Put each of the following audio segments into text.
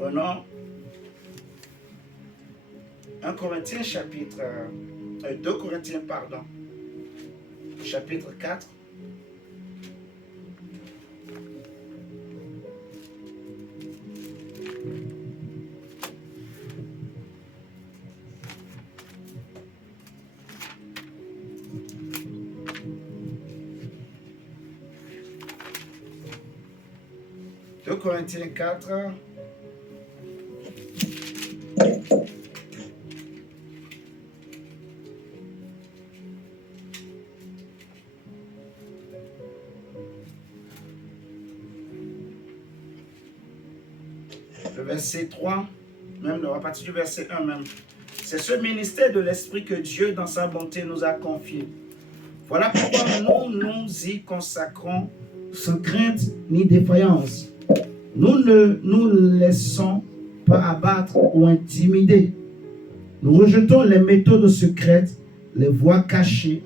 Prenons 1 Corinthiens chapitre 2 Corinthiens, pardon, chapitre 4. Corinthiens 4. Le verset 3, même à partir du verset 1 même. C'est ce ministère de l'Esprit que Dieu, dans sa bonté, nous a confié. Voilà pourquoi nous nous y consacrons sans crainte ni défaillance. Nous ne nous laissons pas abattre ou intimider. Nous rejetons les méthodes secrètes, les voies cachées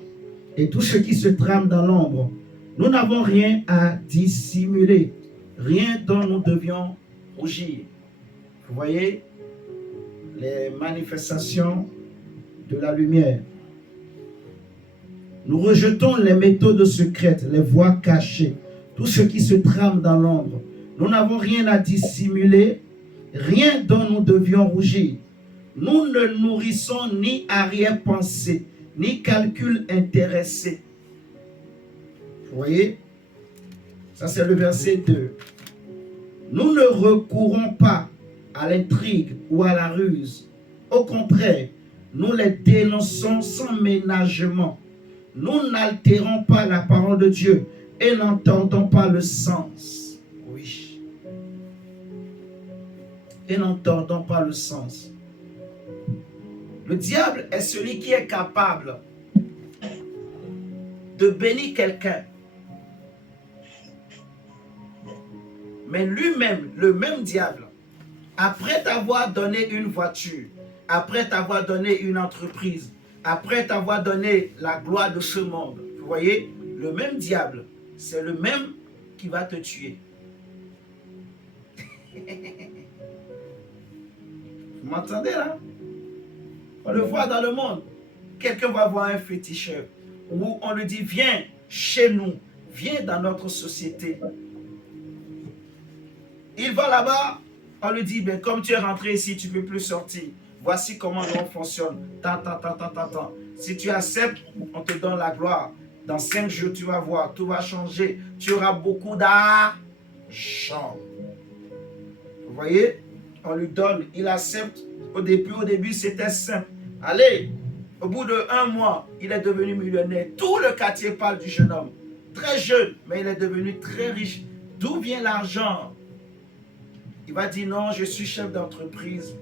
et tout ce qui se trame dans l'ombre. Nous n'avons rien à dissimuler, rien dont nous devions rougir. Vous voyez les manifestations de la lumière. Nous rejetons les méthodes secrètes, les voies cachées, tout ce qui se trame dans l'ombre. Nous n'avons rien à dissimuler, rien dont nous devions rougir. Nous ne nourrissons ni arrière-pensée, ni calcul intéressé. Vous voyez? Ça, c'est le verset 2. Nous ne recourons pas à l'intrigue ou à la ruse. Au contraire, nous les dénonçons sans ménagement. Nous n'altérons pas la parole de Dieu et n'entendons pas le sens. Oui. Et n'entendons pas le sens. Le diable est celui qui est capable de bénir quelqu'un. Mais lui-même, le même diable, après t'avoir donné une voiture, après t'avoir donné une entreprise, après t'avoir donné la gloire de ce monde, vous voyez, le même diable, c'est le même qui va te tuer. Vous m'entendez là? On le voit dans le monde. Quelqu'un va voir un féticheur où on lui dit, viens chez nous, viens dans notre société. Il va là-bas, on lui dit, ben, comme tu es rentré ici, tu ne peux plus sortir. Voici comment on fonctionne. Tant. Si tu acceptes, on te donne la gloire. Dans 5 jours, tu vas voir, tout va changer. Tu auras beaucoup d'argent. Vous voyez, on lui donne, il accepte. Au début, c'était simple. Allez, au bout de 1 mois, il est devenu millionnaire. Tout le quartier parle du jeune homme. Très jeune, mais il est devenu très riche. D'où vient l'argent? Il va dire non, je suis chef d'entreprise.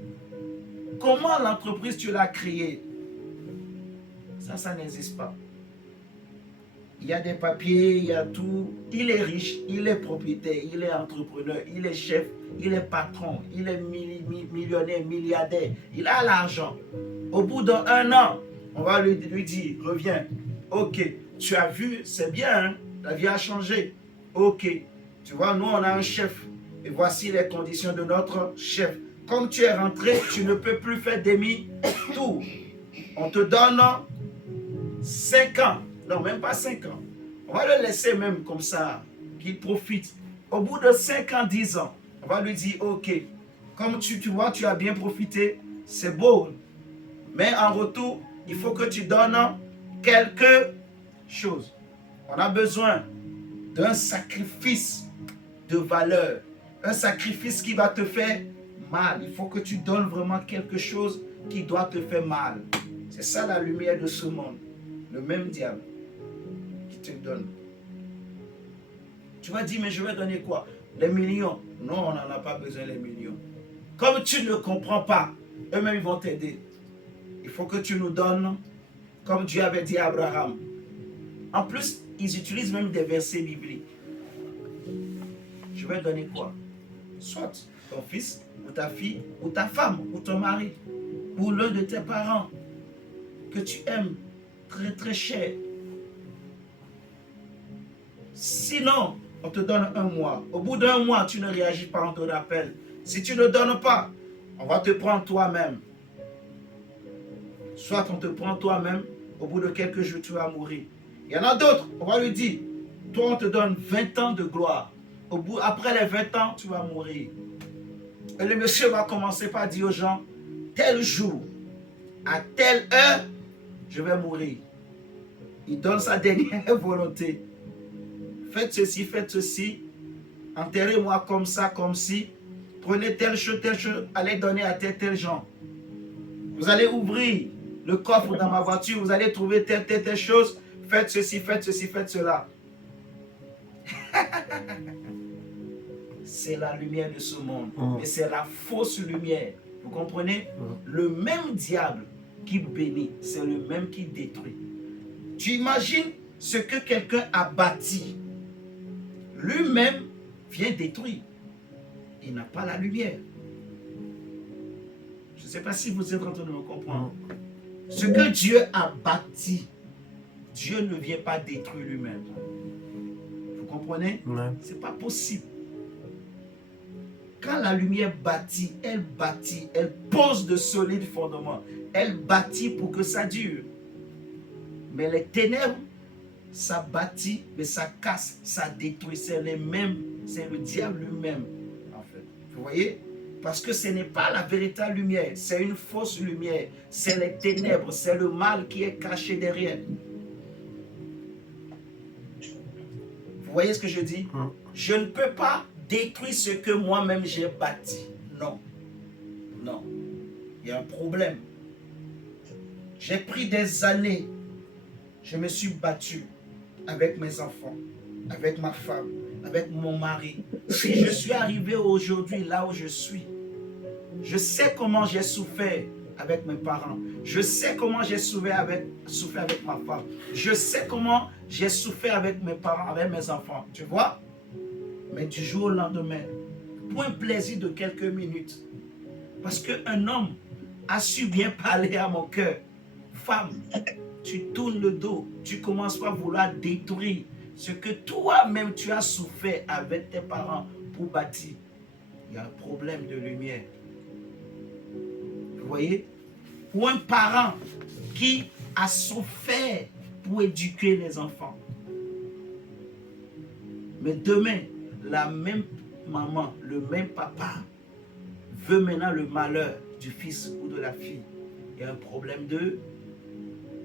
Comment l'entreprise tu l'as créée? Ça n'existe pas. Il y a des papiers, il y a tout. Il est riche, il est propriétaire, il est entrepreneur, il est chef, il est patron, il est millionnaire, milliardaire. Il a l'argent. Au bout d'1 an, on va lui dire, reviens. Ok, tu as vu, c'est bien, hein? La vie a changé. Ok, tu vois, nous on a un chef. Et voici les conditions de notre chef. Comme tu es rentré, tu ne peux plus faire demi-tour. On te donne 5 ans. Non, même pas 5 ans. On va le laisser même comme ça, qu'il profite. Au bout de 5 ans, 10 ans, on va lui dire, ok, comme tu vois, tu as bien profité, c'est beau. Mais en retour, il faut que tu donnes quelque chose. On a besoin d'un sacrifice de valeur. Un sacrifice qui va te faire mal. Il faut que tu donnes vraiment quelque chose qui doit te faire mal. C'est ça la lumière de ce monde. Le même diable qui te donne. Tu vas dire, mais je vais donner quoi? Les millions. Non, on n'en a pas besoin, les millions. Comme tu ne comprends pas, eux-mêmes ils vont t'aider. Il faut que tu nous donnes, comme Dieu avait dit à Abraham. En plus, ils utilisent même des versets bibliques. Je vais donner quoi? Soit ton fils, ou ta fille, ou ta femme, ou ton mari, ou l'un de tes parents que tu aimes très très cher. Sinon, on te donne 1 mois. Au bout d'1 mois, tu ne réagis pas, on te rappelle. Si tu ne donnes pas, on va te prendre toi-même. Soit on te prend toi-même, au bout de quelques jours, tu vas mourir. Il y en a d'autres, on va lui dire, toi, on te donne 20 ans de gloire. Après les 20 ans, tu vas mourir. Et le monsieur va commencer par dire aux gens, tel jour, à telle heure, je vais mourir. Il donne sa dernière volonté. Faites ceci, enterrez-moi comme ça, comme si, prenez telle chose, allez donner à tel gens. Vous allez ouvrir le coffre dans ma voiture, vous allez trouver telle chose, faites ceci, faites cela. C'est la lumière de ce monde, mais c'est la fausse lumière. Vous comprenez? Le même diable qui bénit, c'est le même qui détruit. Tu imagines ce que quelqu'un a bâti, lui-même vient détruire. Il n'a pas la lumière. Je ne sais pas si vous êtes en train de me comprendre. Ce que Dieu a bâti, Dieu ne vient pas détruire lui-même. Vous comprenez? Ce n'est pas possible. Quand la lumière bâtit, elle pose de solides fondements. Elle bâtit pour que ça dure. Mais les ténèbres, ça bâtit, mais ça casse, ça détruit. C'est les mêmes, c'est le diable lui-même, en fait. Vous voyez? Parce que ce n'est pas la véritable lumière, c'est une fausse lumière. C'est les ténèbres, c'est le mal qui est caché derrière. Vous voyez ce que je dis? Je ne peux pas détruire ce que moi-même j'ai bâti. Non. Non. Il y a un problème. J'ai pris des années. Je me suis battu avec mes enfants, avec ma femme, avec mon mari. Si je suis arrivé aujourd'hui là où je suis, je sais comment j'ai souffert avec mes parents. Je sais comment j'ai souffert avec ma femme. Je sais comment j'ai souffert avec mes parents, avec mes enfants. Tu vois? Mais du jour au lendemain, pour un plaisir de quelques minutes, parce qu'un homme a su bien parler à mon cœur. Femme, tu tournes le dos, tu commences par vouloir détruire ce que toi-même tu as souffert avec tes parents pour bâtir. Il y a un problème de lumière. Vous voyez? Ou un parent qui a souffert pour éduquer les enfants. Mais demain, la même maman, le même papa veut maintenant le malheur du fils ou de la fille. Il y a un problème de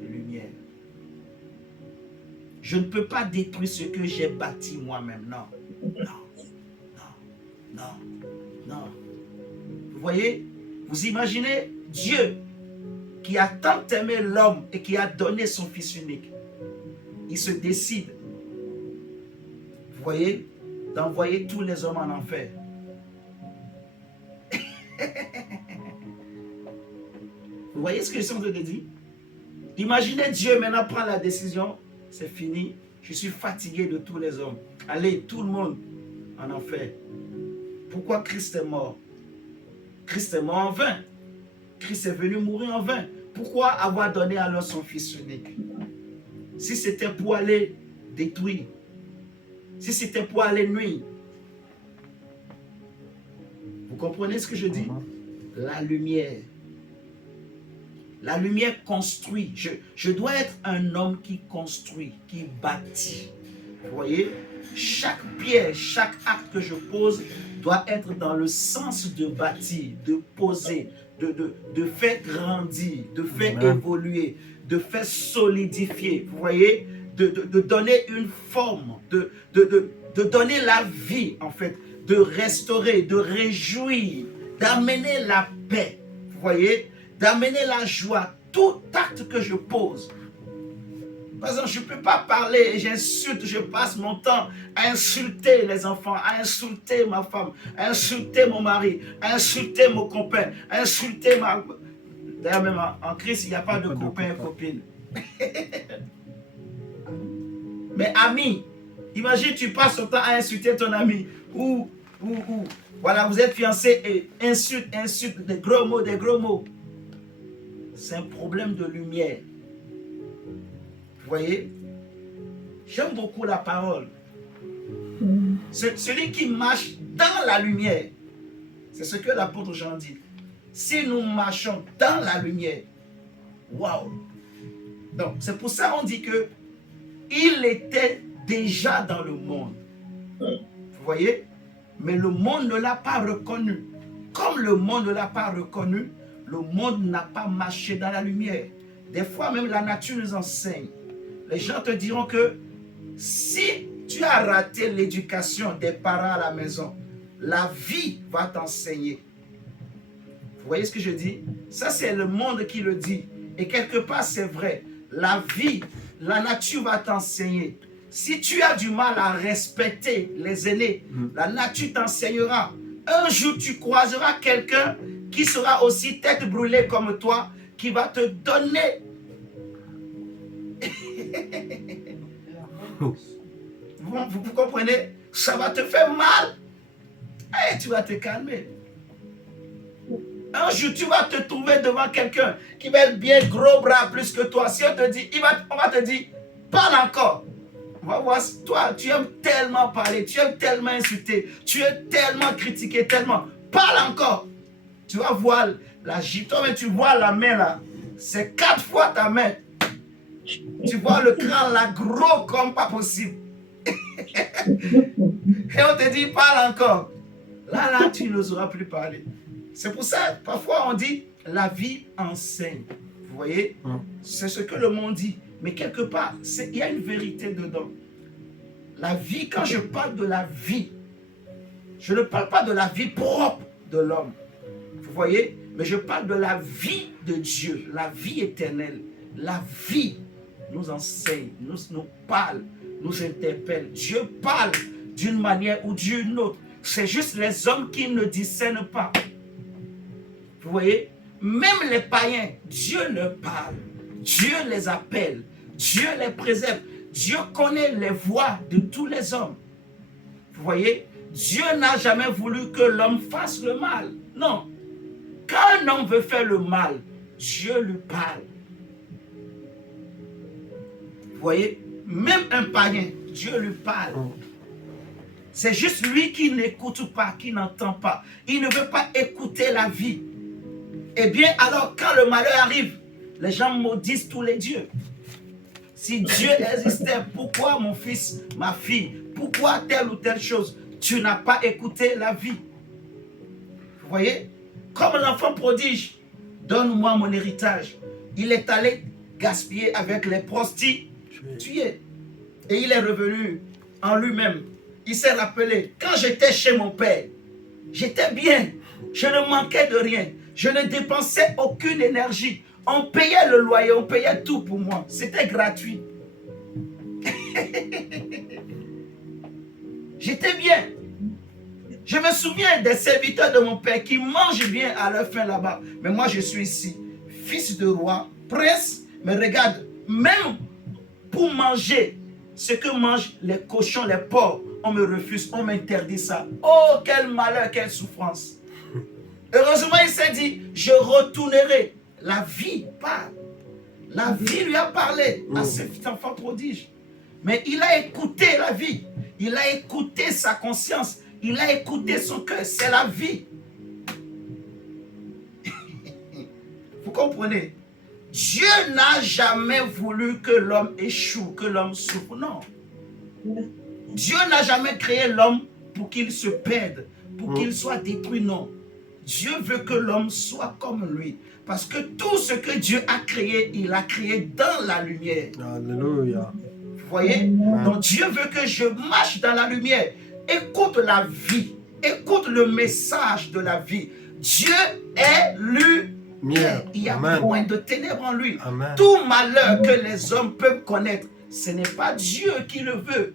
lumière. Je ne peux pas détruire ce que j'ai bâti moi-même. Non. Non. Non. Non. Non. Vous voyez? Vous imaginez Dieu qui a tant aimé l'homme et qui a donné son fils unique. Il se décide, vous voyez, d'envoyer tous les hommes en enfer. Vous voyez ce que je suis en train de dire? Imaginez Dieu maintenant prend la décision, c'est fini, je suis fatigué de tous les hommes. Allez, tout le monde en enfer. Pourquoi Christ est mort? Christ est mort en vain. Christ est venu mourir en vain. Pourquoi avoir donné alors son fils unique? Si c'était pour aller détruire, si c'était pour aller nuire. Vous comprenez ce que je dis? La lumière. La lumière construit. Je dois être un homme qui construit, qui bâtit. Vous voyez? Chaque pierre, chaque acte que je pose doit être dans le sens de bâtir, de poser, de faire grandir, de faire évoluer, de faire solidifier. Vous voyez? De donner une forme, de donner la vie, en fait, de restaurer, de réjouir, d'amener la paix. Vous voyez? D'amener la joie, tout acte que je pose. Par exemple, je ne peux pas parler et j'insulte, je passe mon temps à insulter les enfants, à insulter ma femme, à insulter mon mari, à insulter mon copain, à insulter ma... D'ailleurs, même en Christ, il n'y a pas de copain et copine. Mais ami, imagine tu passes ton temps à insulter ton ami. Ou, voilà, vous êtes fiancés et insulte, des gros mots. C'est un problème de lumière. Vous voyez? J'aime beaucoup la parole. Celui qui marche dans la lumière, C'est ce que l'apôtre Jean dit. Si nous marchons dans la lumière, waouh! Donc, c'est pour ça qu'on dit que il était déjà dans le monde. Vous voyez? Mais le monde ne l'a pas reconnu. Comme le monde ne l'a pas reconnu, le monde n'a pas marché dans la lumière. Des fois, même la nature nous enseigne. Les gens te diront que si tu as raté l'éducation des parents à la maison, la vie va t'enseigner. Vous voyez ce que je dis? Ça, c'est le monde qui le dit. Et quelque part, c'est vrai. La vie, la nature va t'enseigner. Si tu as du mal à respecter les aînés, la nature t'enseignera. Un jour, tu croiseras quelqu'un qui sera aussi tête brûlée comme toi, qui va te donner. Vous comprenez? Ça va te faire mal. Et tu vas te calmer. Un jour, tu vas te trouver devant quelqu'un qui va être bien gros bras plus que toi. Si on te dit, on va te dire, parle encore. On va voir, toi, tu aimes tellement parler, tu aimes tellement insulter, tu aimes tellement critiquer, tellement. Parle encore. Tu vas voir la gifle. Toi, mais tu vois la main là. C'est 4 fois ta main. Tu vois le crâne là, gros comme pas possible. Et on te dit, parle encore. Là, tu n'oseras plus parler. C'est pour ça, parfois on dit, la vie enseigne. Vous voyez? C'est ce que le monde dit. Mais quelque part, il y a une vérité dedans. La vie, quand je parle de la vie, je ne parle pas de la vie propre de l'homme. Vous voyez? Mais je parle de la vie de Dieu, la vie éternelle. La vie nous enseigne, nous parle, nous interpelle. Dieu parle d'une manière ou d'une autre. C'est juste les hommes qui ne discernent pas. Vous voyez? Même les païens, Dieu leur parle. Dieu les appelle. Dieu les préserve. Dieu connaît les voies de tous les hommes. Vous voyez? Dieu n'a jamais voulu que l'homme fasse le mal. Non. Quand un homme veut faire le mal, Dieu lui parle. Vous voyez? Même un païen, Dieu lui parle. C'est juste lui qui n'écoute pas, qui n'entend pas. Il ne veut pas écouter la vie. Eh bien, alors, quand le malheur arrive, les gens maudissent tous les dieux. Si Dieu existait, pourquoi mon fils, ma fille, pourquoi telle ou telle chose? Tu n'as pas écouté la vie. Vous voyez? Comme l'enfant prodige, donne-moi mon héritage. Il est allé gaspiller avec les prostituées. Et il est revenu en lui-même. Il s'est rappelé, quand j'étais chez mon père, j'étais bien. Je ne manquais de rien. Je ne dépensais aucune énergie. On payait le loyer, on payait tout pour moi. C'était gratuit. J'étais bien. Je me souviens des serviteurs de mon père qui mangent bien à leur faim là-bas. Mais moi, je suis ici, fils de roi, prince. Mais regarde, même pour manger ce que mangent les cochons, les porcs, on me refuse, on m'interdit ça. Oh, quel malheur, quelle souffrance. Heureusement, il s'est dit, je retournerai. La vie parle. La vie lui a parlé à cet enfant prodige. Mais il a écouté la vie. Il a écouté sa conscience. Il a écouté son cœur. C'est la vie. Vous comprenez? Dieu n'a jamais voulu que l'homme échoue, que l'homme souffre. Non. Dieu n'a jamais créé l'homme pour qu'il se perde, pour qu'il soit détruit. Non. Dieu veut que l'homme soit comme lui. Parce que tout ce que Dieu a créé, il a créé dans la lumière. Alléluia. Vous voyez? Donc Dieu veut que je marche dans la lumière. Écoute la vie. Écoute le message de la vie. Dieu est lumière. Il y a point de ténèbres en lui. Amen. Tout malheur que les hommes peuvent connaître, ce n'est pas Dieu qui le veut.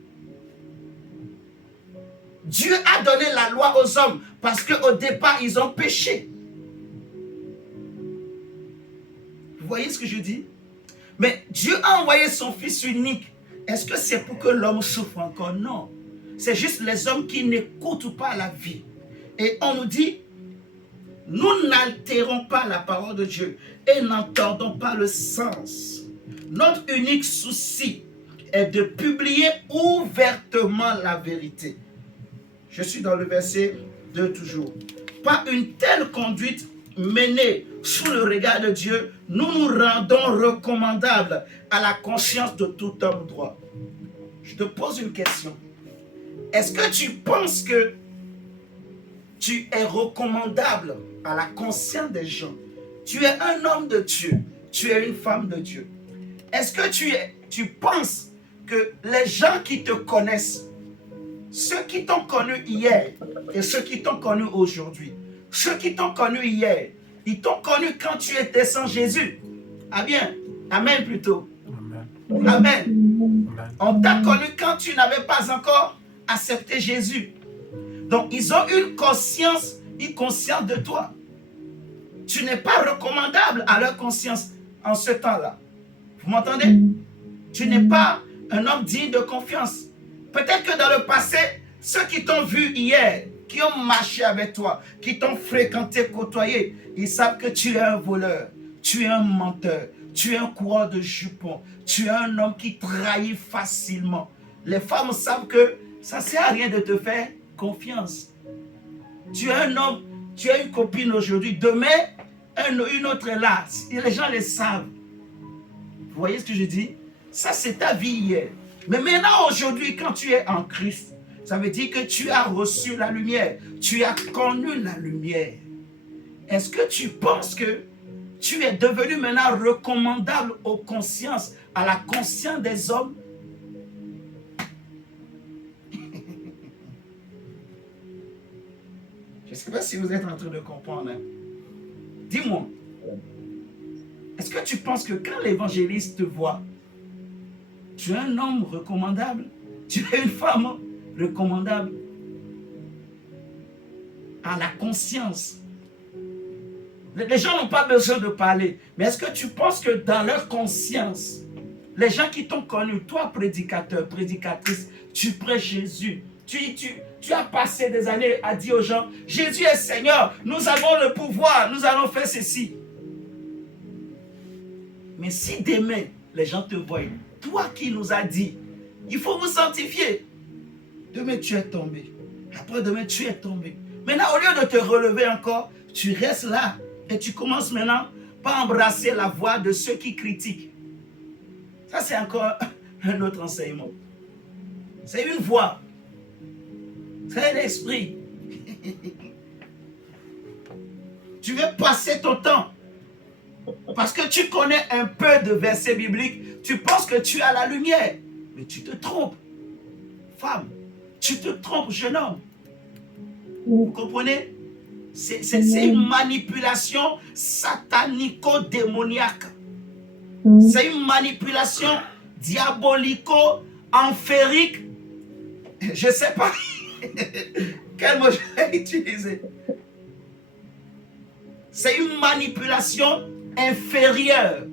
Dieu a donné la loi aux hommes parce qu'au départ, ils ont péché. Vous voyez ce que je dis? Mais Dieu a envoyé son Fils unique. Est-ce que c'est pour que l'homme souffre encore? Non. C'est juste les hommes qui n'écoutent pas la vie. Et on nous dit, nous n'altérons pas la parole de Dieu et n'entendons pas le sens. Notre unique souci est de publier ouvertement la vérité. Je suis dans le verset 2 toujours. par une telle conduite menée sous le regard de Dieu, nous nous rendons recommandables à la conscience de tout homme droit. Je te pose une question. Est-ce que tu penses que tu es recommandable à la conscience des gens? Tu es un homme de Dieu. Tu es une femme de Dieu. Est-ce que tu penses que les gens qui te connaissent, ceux qui t'ont connu hier et ceux qui t'ont connu aujourd'hui, ceux qui t'ont connu hier, ils t'ont connu quand tu étais sans Jésus. Ah bien, amen plutôt. Amen. Amen. On t'a connu quand tu n'avais pas encore accepté Jésus. Donc, ils ont une conscience de toi. Tu n'es pas recommandable à leur conscience en ce temps-là. Vous m'entendez? Tu n'es pas un homme digne de confiance. Peut-être que dans le passé, ceux qui t'ont vu hier, qui ont marché avec toi, qui t'ont fréquenté, côtoyé, ils savent que tu es un voleur, tu es un menteur, tu es un coureur de jupons, tu es un homme qui trahit facilement. Les femmes savent que ça ne sert à rien de te faire confiance. Tu es un homme, tu as une copine aujourd'hui, demain, une autre est là. Les gens le savent. Vous voyez ce que je dis? Ça, c'est ta vie hier. Mais maintenant, aujourd'hui, quand tu es en Christ, ça veut dire que tu as reçu la lumière. Tu as connu la lumière. Est-ce que tu penses que tu es devenu maintenant recommandable aux consciences, à la conscience des hommes? Je ne sais pas si vous êtes en train de comprendre. Hein? Dis-moi, est-ce que tu penses que quand l'évangéliste te voit, tu es un homme recommandable? Tu es une femme recommandable à la conscience? Les gens n'ont pas besoin de parler. Mais est-ce que tu penses que dans leur conscience, les gens qui t'ont connu, toi prédicateur, prédicatrice, tu prêches Jésus, tu as passé des années à dire aux gens, Jésus est Seigneur, nous avons le pouvoir, nous allons faire ceci. Mais si demain, les gens te voient, toi qui nous as dit, il faut vous sanctifier. Demain, tu es tombé. Après demain, tu es tombé. Maintenant, au lieu de te relever encore, tu restes là. Et tu commences maintenant par embrasser la voix de ceux qui critiquent. Ça, c'est encore un autre enseignement. C'est une voix. C'est un esprit. Tu veux passer ton temps. Parce que tu connais un peu de versets bibliques. Tu penses que tu as la lumière. Mais tu te trompes. Femme, tu te trompes, jeune homme. Vous comprenez? C'est une manipulation satanico-démoniaque. C'est une manipulation diabolico-amphérique. Je ne sais pas quel mot je vais utiliser. C'est une manipulation inférieure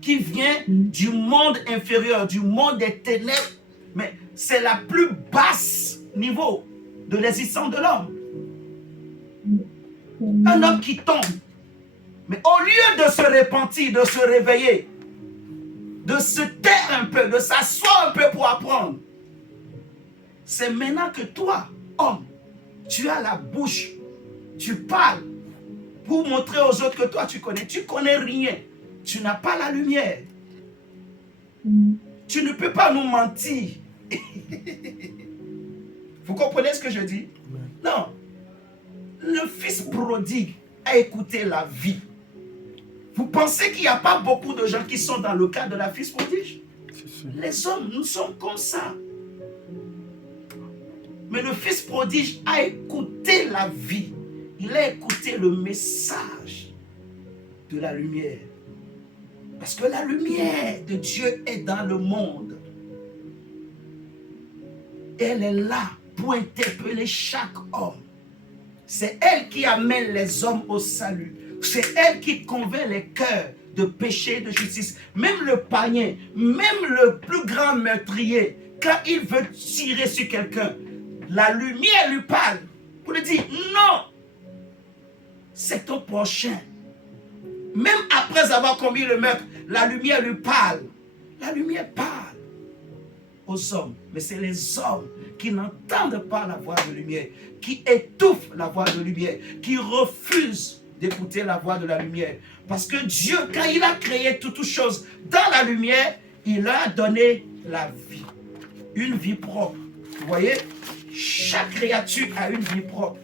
qui vient du monde inférieur, du monde des ténèbres. Mais c'est la plus basse niveau de l'existence de l'homme. Un homme qui tombe. Mais au lieu de se repentir, de se réveiller, de se taire un peu, de s'asseoir un peu pour apprendre, c'est maintenant que toi, homme, tu as la bouche, tu parles pour montrer aux autres que toi tu connais rien. Tu n'as pas la lumière. Tu ne peux pas nous mentir. Vous comprenez ce que je dis? Non. Le fils prodigue a écouté la vie. Vous pensez qu'il n'y a pas beaucoup de gens qui sont dans le cas de la fils prodige? Les hommes, nous sommes comme ça. Mais le fils prodige a écouté la vie. Il a écouté le message de la lumière. Parce que la lumière de Dieu est dans le monde. Elle est là pour interpeller chaque homme. C'est elle qui amène les hommes au salut. C'est elle qui convainc les cœurs de péché et de justice. Même le païen, même le plus grand meurtrier, quand il veut tirer sur quelqu'un, la lumière lui parle pour lui dire non, c'est ton prochain. Même après avoir commis le meurtre, la lumière lui parle. La lumière parle aux hommes, mais c'est les hommes qui n'entendent pas la voix de lumière, qui étouffent la voix de lumière, qui refusent d'écouter la voix de la lumière. Parce que Dieu, quand il a créé toutes choses dans la lumière, il a donné la vie, une vie propre. Vous voyez, chaque créature a une vie propre.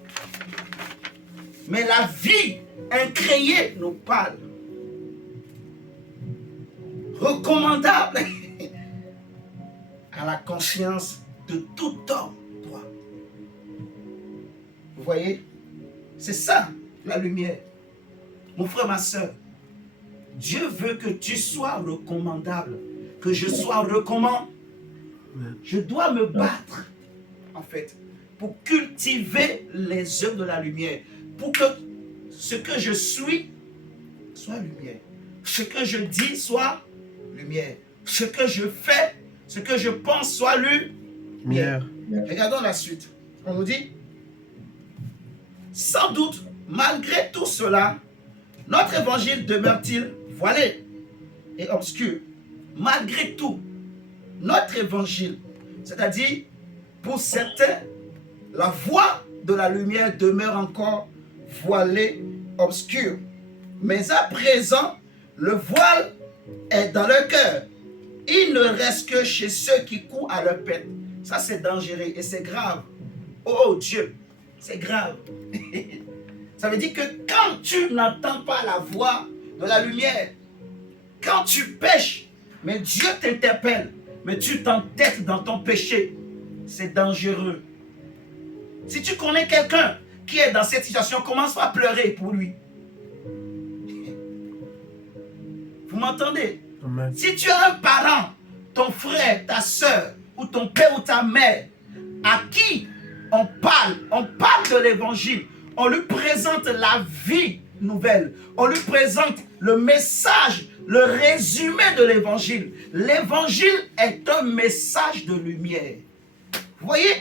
Mais la vie incréée nous parle. Recommandable à la conscience de tout homme droit. Vous voyez, c'est ça la lumière. Mon frère, ma soeur, Dieu veut que tu sois recommandable, que je sois recommandé. Je dois me battre, en fait, pour cultiver les œuvres de la lumière, pour que ce que je suis soit lumière, ce que je dis soit lumière, ce que je fais, ce que je pense soit lumière. Regardons la suite. On nous dit, sans doute, malgré tout cela, notre évangile demeure-t-il voilé et obscur. Malgré tout, notre évangile, c'est-à-dire pour certains, la voie de la lumière demeure encore voilée, obscure. Mais à présent, le voile est dans leur cœur. Il ne reste que chez ceux qui courent à leur perte. Ça, c'est dangereux et c'est grave. Oh Dieu, c'est grave. Ça veut dire que quand tu n'entends pas la voix de la lumière, quand tu pêches, mais Dieu t'interpelle, mais tu t'entêtes dans ton péché, c'est dangereux. Si tu connais quelqu'un qui est dans cette situation, commence pas à pleurer pour lui. Vous m'entendez? Amen. Si tu as un parent, ton frère, ta soeur, ou ton père ou ta mère, à qui on parle de l'évangile, on lui présente la vie nouvelle, on lui présente le message, le résumé de l'évangile. L'évangile est un message de lumière. Vous voyez?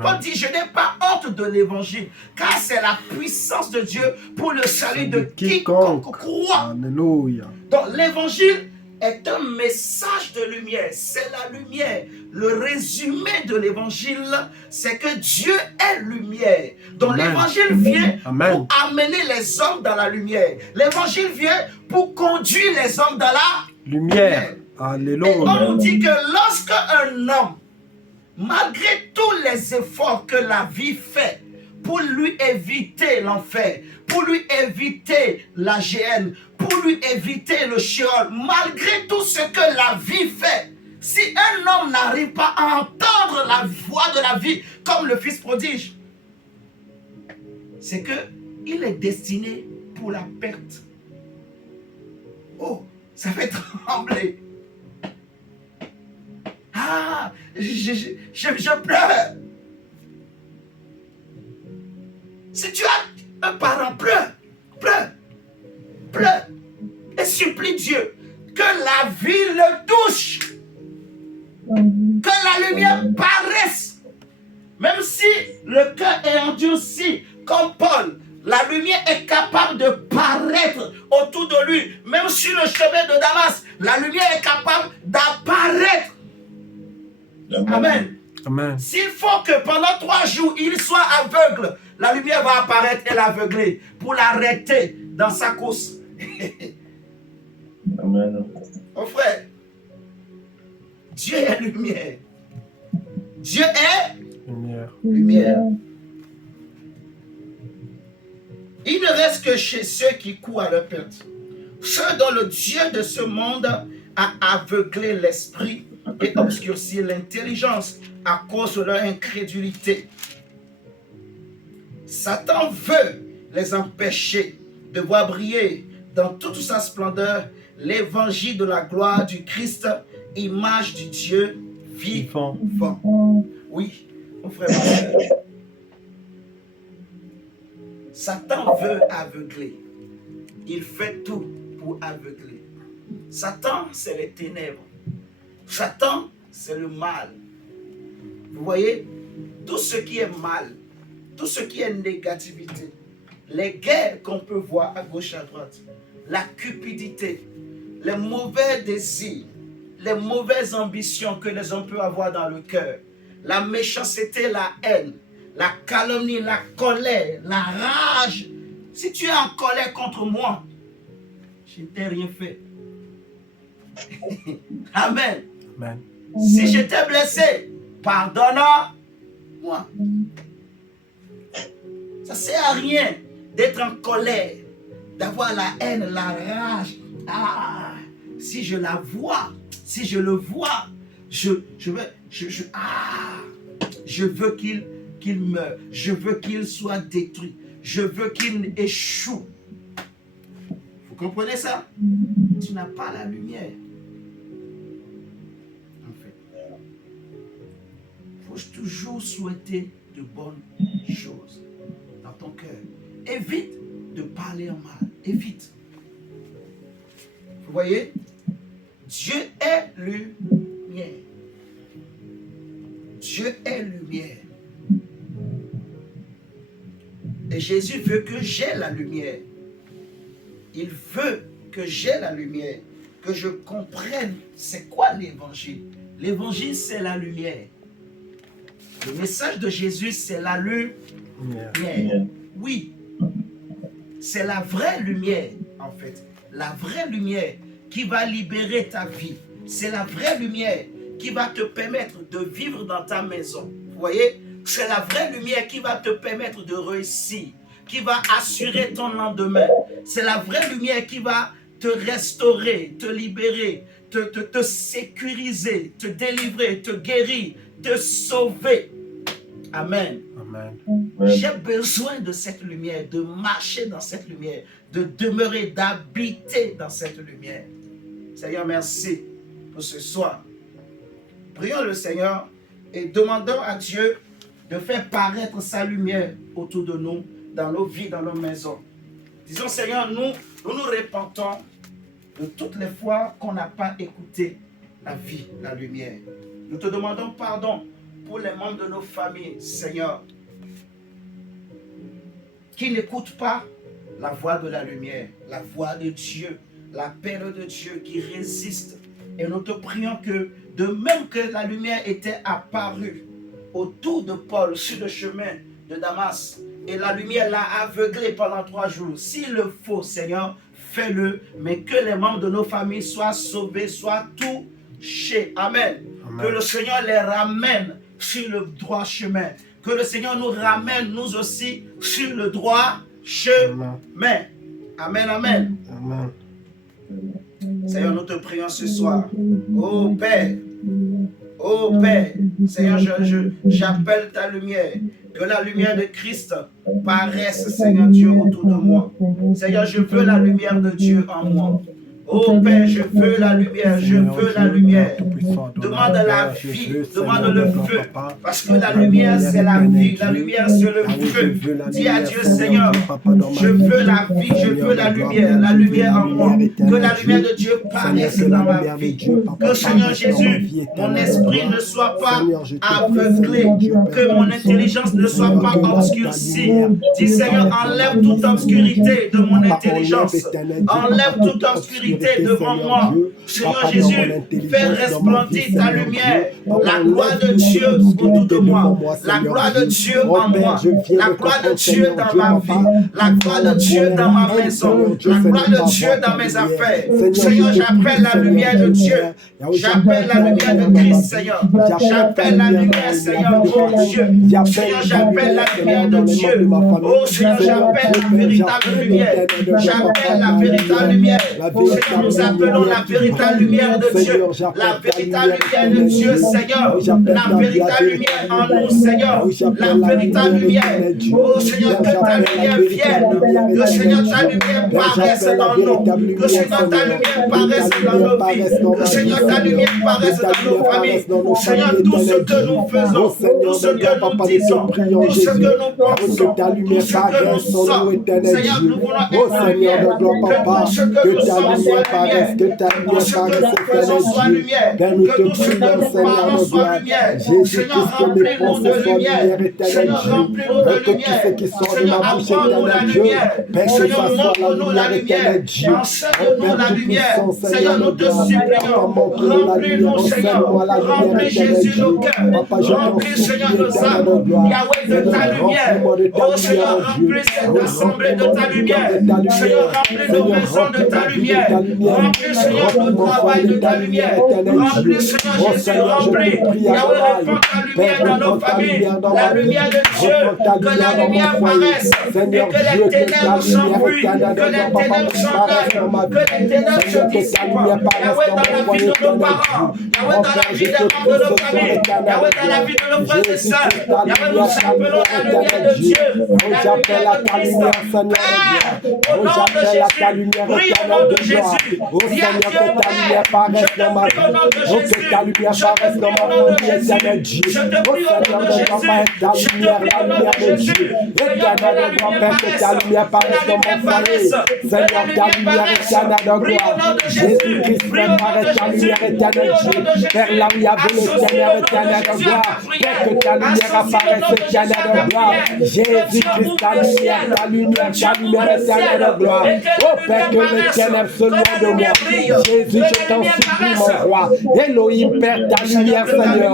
Paul dit, je n'ai pas honte de l'évangile, car c'est la puissance de Dieu pour le salut de quiconque croit. Alléluia. Donc l'évangile est un message de lumière, c'est la lumière. Le résumé de l'évangile, c'est que Dieu est lumière. Donc l'évangile vient pour amener les hommes dans la lumière. L'évangile vient pour conduire les hommes dans la lumière. Alléluia. Et on nous dit que lorsque un homme, malgré tous les efforts que la vie fait pour lui éviter l'enfer, pour lui éviter la géhenne, pour lui éviter le Sheol, malgré tout ce que la vie fait, si un homme n'arrive pas à entendre la voix de la vie, comme le fils prodige, c'est qu'il est destiné pour la perte. Oh, ça fait trembler. Ah, je pleure. Si tu as un parent, pleure, pleure, pleure et supplie Dieu que la vie le touche, que la lumière paraisse. Même si le cœur est endurci, comme Paul, la lumière est capable de paraître autour de lui. Même sur le chemin de Damas, la lumière est capable d'apparaître. Amen. Amen. S'il faut que pendant 3 jours, il soit aveugle, la lumière va apparaître et l'aveugler pour l'arrêter dans sa course. Amen. Mon frère, Dieu est lumière. Dieu est lumière. Il ne reste que chez ceux qui courent à leur perte. Ceux dont le Dieu de ce monde a aveuglé l'esprit et obscurci l'intelligence à cause de leur incrédulité. Satan veut les empêcher de voir briller dans toute sa splendeur l'évangile de la gloire du Christ, image du Dieu vivant. Oui, mon frère, ma soeur. Satan veut aveugler. Il fait tout pour aveugler. Satan, c'est les ténèbres. Satan, c'est le mal. Vous voyez, tout ce qui est mal, tout ce qui est négativité, les guerres qu'on peut voir à gauche et à droite, la cupidité, les mauvais désirs, les mauvaises ambitions que les hommes peuvent avoir dans le cœur. La méchanceté, la haine, la calomnie, la colère, la rage. Si tu es en colère contre moi, je ne t'ai rien fait. Amen. Amen. Si je t'ai blessé, pardonne-moi. Ça ne sert à rien d'être en colère, d'avoir la haine, la rage. Ah, si je la vois, si je le vois, je veux qu'il meure, je veux qu'il soit détruit, je veux qu'il échoue. Vous comprenez ça? Tu n'as pas la lumière. En fait, il faut toujours souhaiter de bonnes choses dans ton cœur. Évite de parler en mal. Évite. Vous voyez? Dieu est lumière. Dieu est lumière. Et Jésus veut que j'ai la lumière. Il veut que j'ai la lumière, que je comprenne c'est quoi l'évangile. L'évangile, c'est la lumière. Le message de Jésus, c'est la lumière. Oui, c'est la vraie lumière, en fait. La vraie lumière qui va libérer ta vie. C'est la vraie lumière qui va te permettre de vivre dans ta maison. Vous voyez? C'est la vraie lumière qui va te permettre de réussir, qui va assurer ton lendemain. C'est la vraie lumière qui va te restaurer, te libérer, te sécuriser, te délivrer, te guérir, te sauver. Amen. Amen. J'ai besoin de cette lumière, de marcher dans cette lumière, de demeurer, d'habiter dans cette lumière. Seigneur, merci pour ce soir. Prions le Seigneur et demandons à Dieu de faire paraître sa lumière autour de nous, dans nos vies, dans nos maisons. Disons, Seigneur, nous nous repentons de toutes les fois qu'on n'a pas écouté la vie, la lumière. Nous te demandons pardon pour les membres de nos familles, Seigneur, qui n'écoutent pas la voix de la lumière, la voix de Dieu, l'appel de Dieu qui résiste. Et nous te prions que, de même que la lumière était apparue autour de Paul sur le chemin de Damas, et la lumière l'a aveuglé pendant 3 jours, s'il le faut, Seigneur, fais-le, mais que les membres de nos familles soient sauvés, soient touchés. Amen. Amen. Que le Seigneur les ramène sur le droit chemin. Que le Seigneur nous ramène, nous aussi, sur le droit chemin. Amen, amen. Amen. Seigneur, nous te prions ce soir. Oh Père, Seigneur, j'appelle ta lumière. Que la lumière de Christ paraisse, Seigneur Dieu, autour de moi. Seigneur, je veux la lumière de Dieu en moi. Oh Père, je veux la lumière, je veux la lumière. Demande la vie, demande le feu. Parce que la lumière, c'est la vie. La lumière, c'est le feu. Dis à Dieu, Seigneur, je veux la vie, je veux la lumière en moi. Que la lumière de Dieu paraisse dans ma vie. Que Seigneur Jésus, mon esprit ne soit pas aveuglé. Que mon intelligence ne soit pas obscurcie. Dis Seigneur, enlève toute obscurité de mon intelligence. Enlève toute obscurité devant moi. Seigneur Jésus, fais resplendir ta lumière. La gloire de Dieu autour de moi. La gloire de Dieu en moi. La gloire de Dieu dans ma vie. La gloire de Dieu dans ma maison. La gloire de Dieu dans mes affaires. Seigneur, j'appelle la lumière de Dieu. J'appelle la lumière de Christ, Seigneur. J'appelle la lumière, Seigneur, oh Dieu. Seigneur, j'appelle la lumière de Dieu. Oh Seigneur, j'appelle la véritable lumière. J'appelle la véritable lumière. Seigneur, nous appelons la véritable lumière de Dieu. La véritable lumière de Dieu, Seigneur. La véritable lumière en nous, Seigneur. La véritable lumière. Oh Seigneur, que ta lumière vienne. Que Seigneur, ta lumière paraisse dans nous. Que Seigneur, ta lumière paraisse dans nos vies. Que Seigneur, ta lumière paraisse dans nos familles. Seigneur, tout ce que nous faisons, tout ce que nous disons, tout ce que nous pensons, tout ce que nous sommes, Seigneur, nous voulons être la lumière. Que tout ce que nous sommes soit paraisse, que ta lumière paraisse, Seigneur Dieu. Père, nous te prions, Seigneur de gloire. Jésus-Christ, que mes pensées soient lumière, éternel Dieu. Que tout ce qui sort de ma bouche, éternel Dieu, Père, que ça soit la lumière, éternel Dieu. Enseigne-nous la lumière. Seigneur, nous te supplions. Remplis-nous, Seigneur. Remplis Jésus nos cœurs. Remplis, Seigneur, nos âmes. Yahweh, de ta lumière. Oh Seigneur, remplis cette assemblée de ta lumière. Seigneur, remplis nos maisons de ta lumière. Remplis, Seigneur, nos travail de ta lumière. Remplis, Seigneur Jésus, remplis. Yahweh, répands ta lumière dans nos familles. La lumière de Dieu. Que la lumière paraisse. Et que les ténèbres s'enfuient. Que les ténèbres s'engagent. Que les ténèbres se dissipent. Yahweh, dans la vie de nos parents. Yahweh, dans la vie des membres de nos familles. Yahweh, dans la vie de nos frères et sœurs. Yahweh, nous appelons la lumière de Dieu. La lumière de Christ. Père, au nom de Jésus. Prie au nom de Jésus. Dis à Dieu, Père, je te prie au nom de Jésus. Je te prie au nom de Jésus. Je te prie au nom de Jésus. Je te prie au nom de Jésus. Seigneur, que la lumière paraisse. Que la lumière paraisse. Que la lumière paraisse. Prie au nom de Jésus. Prie au nom de Jésus. Prie au nom de Jésus. Père, là où il y avait l'éternel, éternel de gloire, Père, que ta lumière apparaisse, éternel de gloire. Jésus-Christ, ta lumière, éternel de gloire. Oh Père, que les ténèbres se loin de moi. Jésus, je t'en supplie, mon roi. Elohim, Père, ta lumière, Seigneur.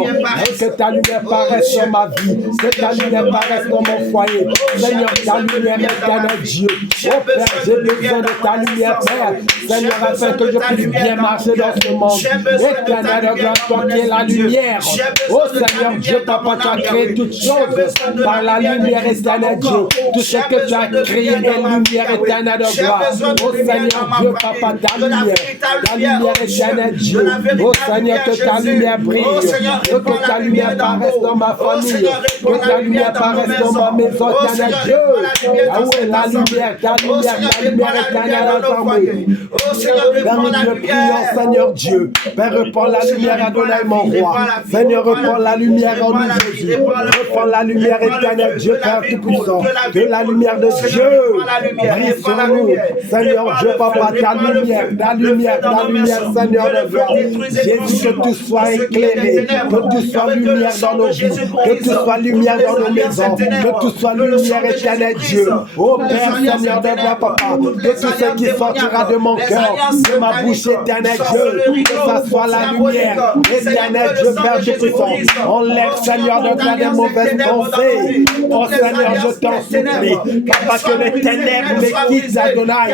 Que ta lumière paraisse dans ma vie. Que ta lumière paraisse dans mon foyer. Seigneur, ta lumière, éternel Dieu. Oh Père, j'ai besoin de ta lumière, Père. Seigneur, afin que je puisse bien marcher dans ce monde. Éternel de gloire, toi qui es la lumière. Oh Seigneur Dieu, Papa, tu as créé toutes choses par la lumière, éternel Dieu. Tout ce que tu as créé est lumière, éternelle de gloire. Oh Seigneur Dieu, Papa, ta lumière, éternel Dieu. Oh Seigneur, que ta lumière brille, que ta lumière paraisse dans ma famille, que ta lumière paraisse dans ma maison, éternel Dieu. Ah ouais, la lumière, ta lumière éternelle dans moi. Père, nous te prions, Seigneur Dieu. Père, reprends la lumière, Adonai, mon roi. Seigneur, reprends la lumière en nous, Jésus. Reprends la lumière éternelle, Dieu, Père Tout-Puissant. Que la lumière de Dieu brille sur nous. Seigneur Dieu, Papa, ta lumière, Seigneur de gloire. Jésus, que tout soit éclairé, que tout soit lumière dans nos vies, que tout soit lumière dans nos maisons, que tout soit lumière éternelle, Dieu. Oh Père, Seigneur de gloire, Papa, que tout ce qui sortira de mon cœur, de ma bouche éternelle, Dieu, que ça soit la lumière éternelle, Dieu, Père Tout-Puissant. Enlève, Seigneur de gloire, des mauvaises pensées. Oh Seigneur, je t'en supplie, Papa, que les ténèbres me quittent, Adonai,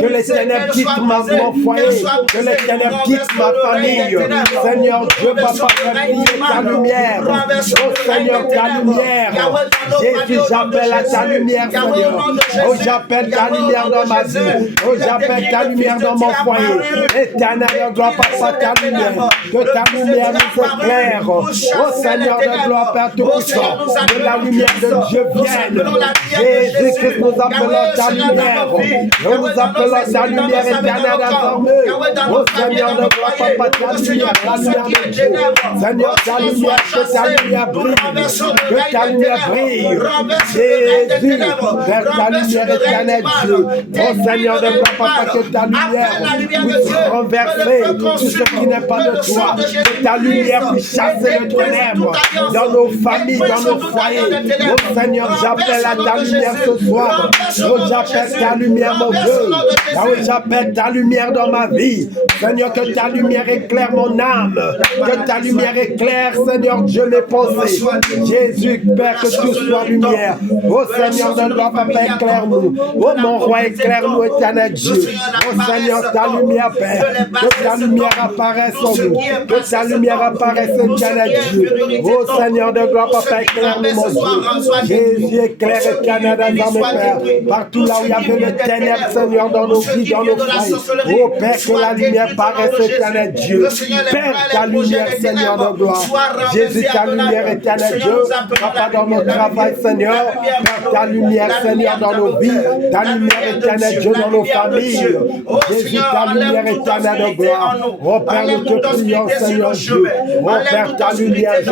que les ténèbres quittent mon foyer, que les ténèbres quittent ma famille. Seigneur Dieu, Papa, fais ta lumière. Oh Seigneur, ta lumière. Jésus, j'appelle à ta lumière, Seigneur. Oh, j'appelle ta lumière dans ma vie. Oh, j'appelle ta lumière dans mon foyer. Éternel de gloire, Papa, ta lumière. Que ta lumière nous éclaire. Oh Seigneur de gloire, Père Tout-Puissant, que la lumière de Dieu vienne. Jésus-Christ, nous appelons ta lumière. Nous appelons ta lumière éternelle désormais. Oh Seigneur de gloire, Papa, ta lumière, la lumière de Dieu. Seigneur, ta lumière, que ta lumière brille. Que ta lumière brille. Jésus, vers ta lumière éternelle, Dieu. Oh Seigneur de gloire, Papa, que ta lumière puisse renverser tout ce qui n'est pas de toi. Que ta lumière puisse chasser le ténèbre dans nos familles, dans nos foyers. Oh Seigneur, j'appelle à ta lumière ce soir. Oh, j'appelle ta lumière, mon Dieu. Ah oui, j'appelle ta lumière dans ma vie. Seigneur, que ta lumière éclaire mon âme. Que ta lumière éclaire, Seigneur Dieu, mes pensées. Jésus, Père, que tout soit lumière. Oh Seigneur de gloire, Papa, éclaire-nous. Oh mon roi, éclaire-nous, éternel Dieu. Oh Seigneur, ta lumière, Père. Que ta lumière apparaisse en nous. Que ta lumière apparaisse, éternel Dieu. Oh Seigneur de gloire, Papa, éclaire-nous, mon Dieu. Jésus, éclaire, éternel dans mes pères. Partout là où il y avait les ténèbres, Seigneur, dans nos vies, dans nos foyers. Oh Père, que la lumière paraisse, éternel Dieu. Père, ta lumière, Seigneur de gloire. Jésus, ta lumière, éternel Dieu. Papa, dans notre travail, Seigneur. Père, ta lumière, Seigneur, dans nos vies. Ta lumière, éternel Dieu, dans nos familles. Jésus, ta lumière, éternelle de gloire. Oh Père, nous te prions, Seigneur Dieu. Oh Père, ta lumière, Jésus.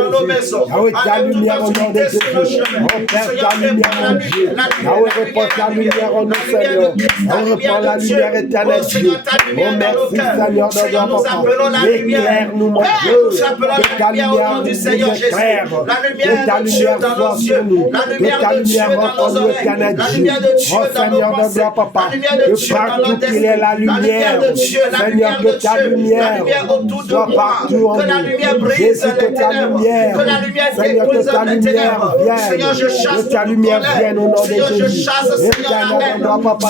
Ah oui, ta lumière au nom de Jésus. Oh Père, ta lumière, mon Dieu. Ah oui, reprends ta lumière en nous, Seigneur. Ah oui, reprends la lumière éternelle, Dieu. Seigneur, ta lumière dans nos cœurs. Seigneur, nous appelons la lumière. Éclaire-nous, mon Père, Dieu. nous appelons la lumière au nom du Seigneur Jésus. La lumière de Dieu dans nos yeux. La lumière de Dieu dans nos oreilles. La lumière de Dieu dans nos pensées. La lumière de Dieu dans nos destin. La lumière de Dieu. La lumière de Dieu. La lumière autour de moi. Que la lumière brise les ténèbres. Que la lumière détruise les ténèbres. Seigneur, je chasse toute colère. Seigneur, je chasse, Seigneur, la haine.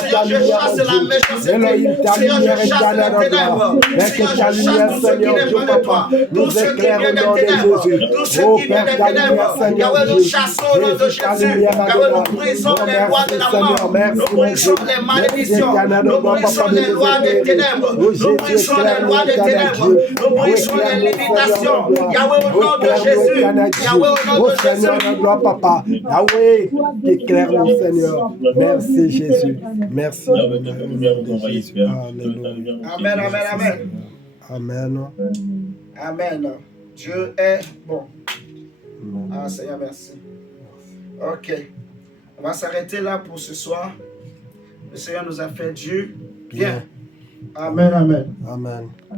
Seigneur, je chasse la méchanceté. Seigneur, je chasse les ténèbres. Seigneur, je chasse tout ce qui n'est pas de toi. Tout ce qui vient des ténèbres. Tout ce qui vient des ténèbres. Yahweh, nous chassons au nom de Jésus. Yahweh, nous brisons les lois de la mort. Nous brisons les malédictions. Nous brisons les lois des ténèbres. Nous brisons les lois des ténèbres. Nous brisons les limitations. Yahweh, au nom de Jésus. Yahweh, au nom de Jésus. Papa. Yahweh, éclaire-nous, Seigneur. Merci, Jésus. Merci. Amen, amen, amen. Amen. Amen. Dieu est bon. Ah, Seigneur, merci. Ok. On va s'arrêter là pour ce soir. Le Seigneur nous a fait Dieu bien. Amen, amen. Amen.